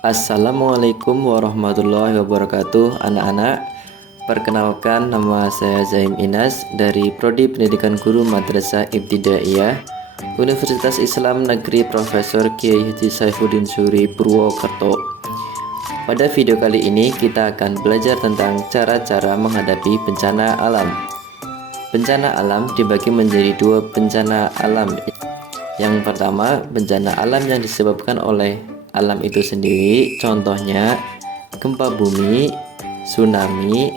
Assalamualaikum warahmatullahi wabarakatuh, anak-anak. Perkenalkan, nama saya Zaim Inas dari Prodi Pendidikan Guru Madrasah Ibtidaiyah Universitas Islam Negeri Profesor Kiai Haji Saifuddin Suri Purwokerto. Pada video kali ini kita akan belajar tentang cara-cara menghadapi bencana alam. Bencana alam dibagi menjadi dua bencana alam. Yang pertama, bencana alam yang disebabkan oleh alam itu sendiri, contohnya gempa bumi, tsunami,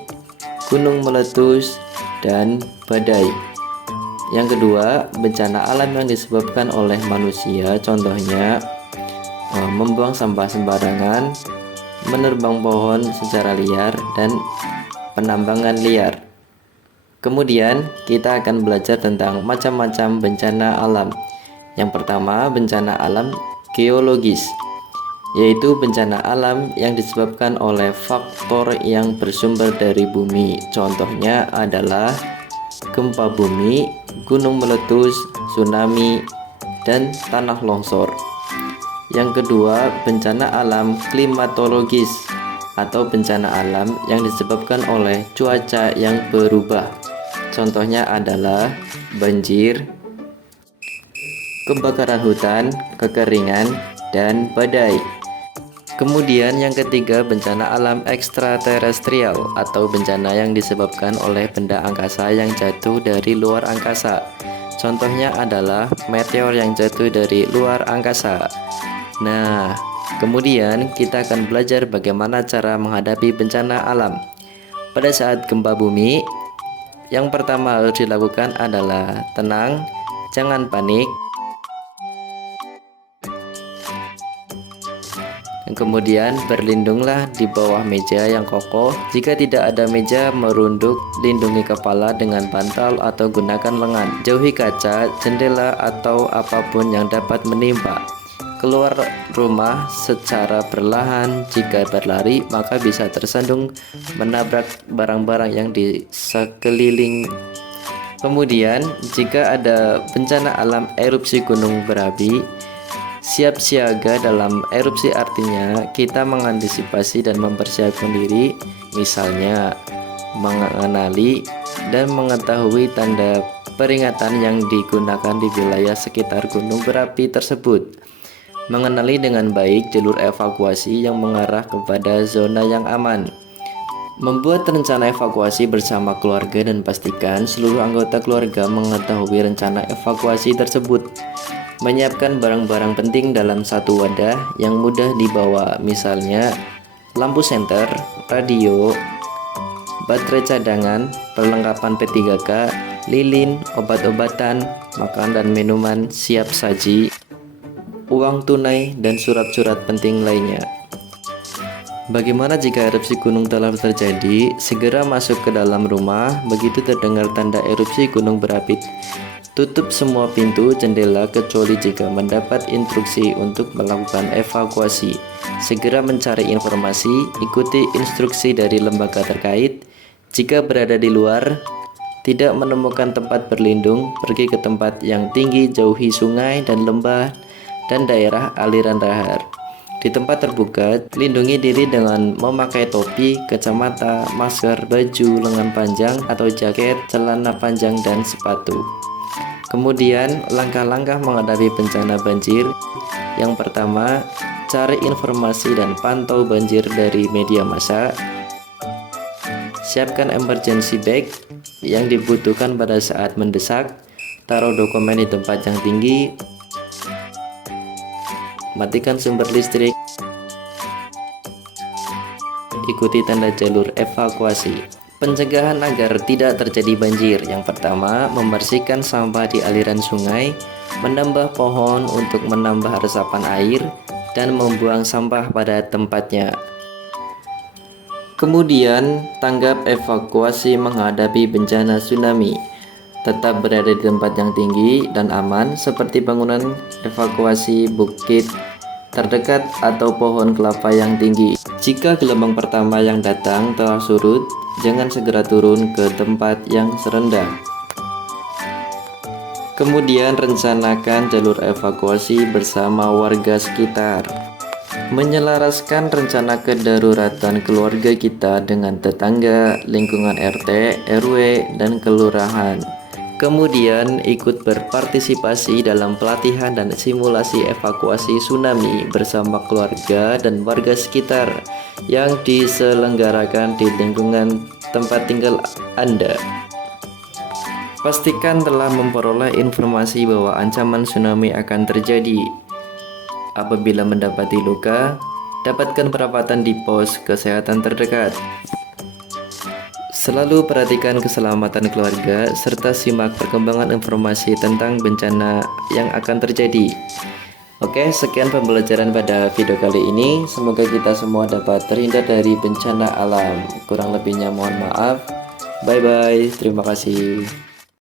gunung meletus, dan badai. Yang kedua, bencana alam yang disebabkan oleh manusia, contohnya membuang sampah sembarangan, menerbang pohon secara liar, dan penambangan liar. Kemudian kita akan belajar tentang macam-macam bencana alam. Yang pertama, bencana alam geologis, yaitu bencana alam yang disebabkan oleh faktor yang bersumber dari bumi. Contohnya adalah gempa bumi, gunung meletus, tsunami, dan tanah longsor. Yang kedua, bencana alam klimatologis atau bencana alam yang disebabkan oleh cuaca yang berubah. Contohnya adalah banjir, kebakaran hutan, kekeringan, dan badai. Kemudian yang ketiga, bencana alam ekstraterestrial atau bencana yang disebabkan oleh benda angkasa yang jatuh dari luar angkasa. Contohnya adalah meteor yang jatuh dari luar angkasa. Nah, kemudian kita akan belajar bagaimana cara menghadapi bencana alam. Pada saat gempa bumi, yang pertama harus dilakukan adalah tenang, jangan panik. Kemudian berlindunglah di bawah meja yang kokoh. Jika tidak ada meja, merunduk, lindungi kepala dengan bantal atau gunakan lengan. Jauhi kaca, jendela, atau apapun yang dapat menimpa. Keluar rumah secara perlahan. Jika berlari, maka bisa tersandung menabrak barang-barang yang di sekeliling. Kemudian, jika ada bencana alam erupsi gunung berapi, siap siaga dalam erupsi artinya kita mengantisipasi dan mempersiapkan diri, misalnya mengenali dan mengetahui tanda peringatan yang digunakan di wilayah sekitar gunung berapi tersebut. Mengenali dengan baik jalur evakuasi yang mengarah kepada zona yang aman. Membuat rencana evakuasi bersama keluarga dan pastikan seluruh anggota keluarga mengetahui rencana evakuasi tersebut. Menyiapkan barang-barang penting dalam satu wadah yang mudah dibawa, misalnya lampu senter, radio, baterai cadangan, perlengkapan P3K, lilin, obat-obatan, makan dan minuman siap saji, uang tunai, dan surat-surat penting lainnya. Bagaimana jika erupsi gunung telah terjadi? Segera masuk ke dalam rumah. Begitu terdengar tanda erupsi gunung berapi, tutup semua pintu, jendela kecuali jika mendapat instruksi untuk melakukan evakuasi. Segera mencari informasi, ikuti instruksi dari lembaga terkait. Jika berada di luar, tidak menemukan tempat berlindung, pergi ke tempat yang tinggi, jauhi sungai dan lembah dan daerah aliran lahar. Di tempat terbuka, lindungi diri dengan memakai topi, kacamata, masker, baju lengan panjang atau jaket, celana panjang, dan sepatu. Kemudian, langkah-langkah menghadapi bencana banjir. Yang pertama, cari informasi dan pantau banjir dari media massa. Siapkan emergency bag yang dibutuhkan pada saat mendesak. Taruh dokumen di tempat yang tinggi. Matikan sumber listrik. Ikuti tanda jalur evakuasi. Pencegahan agar tidak terjadi banjir. Yang pertama, membersihkan sampah di aliran sungai, menambah pohon untuk menambah resapan air, dan membuang sampah pada tempatnya. Kemudian, tanggap evakuasi menghadapi bencana tsunami. Tetap berada di tempat yang tinggi dan aman, seperti bangunan evakuasi, bukit terdekat, atau pohon kelapa yang tinggi. Jika gelombang pertama yang datang telah surut, jangan segera turun ke tempat yang serendah. Kemudian rencanakan jalur evakuasi bersama warga sekitar. Menyelaraskan rencana kedaruratan keluarga kita dengan tetangga, lingkungan RT, RW, dan kelurahan. Kemudian ikut berpartisipasi dalam pelatihan dan simulasi evakuasi tsunami bersama keluarga dan warga sekitar yang diselenggarakan di lingkungan tempat tinggal Anda. Pastikan telah memperoleh informasi bahwa ancaman tsunami akan terjadi. Apabila mendapati luka, dapatkan perawatan di pos kesehatan terdekat. Selalu perhatikan keselamatan keluarga serta simak perkembangan informasi tentang bencana yang akan terjadi. Oke, sekian pembelajaran pada video kali ini. Semoga kita semua dapat terhindar dari bencana alam. Kurang lebihnya mohon maaf. Bye bye. Terima kasih.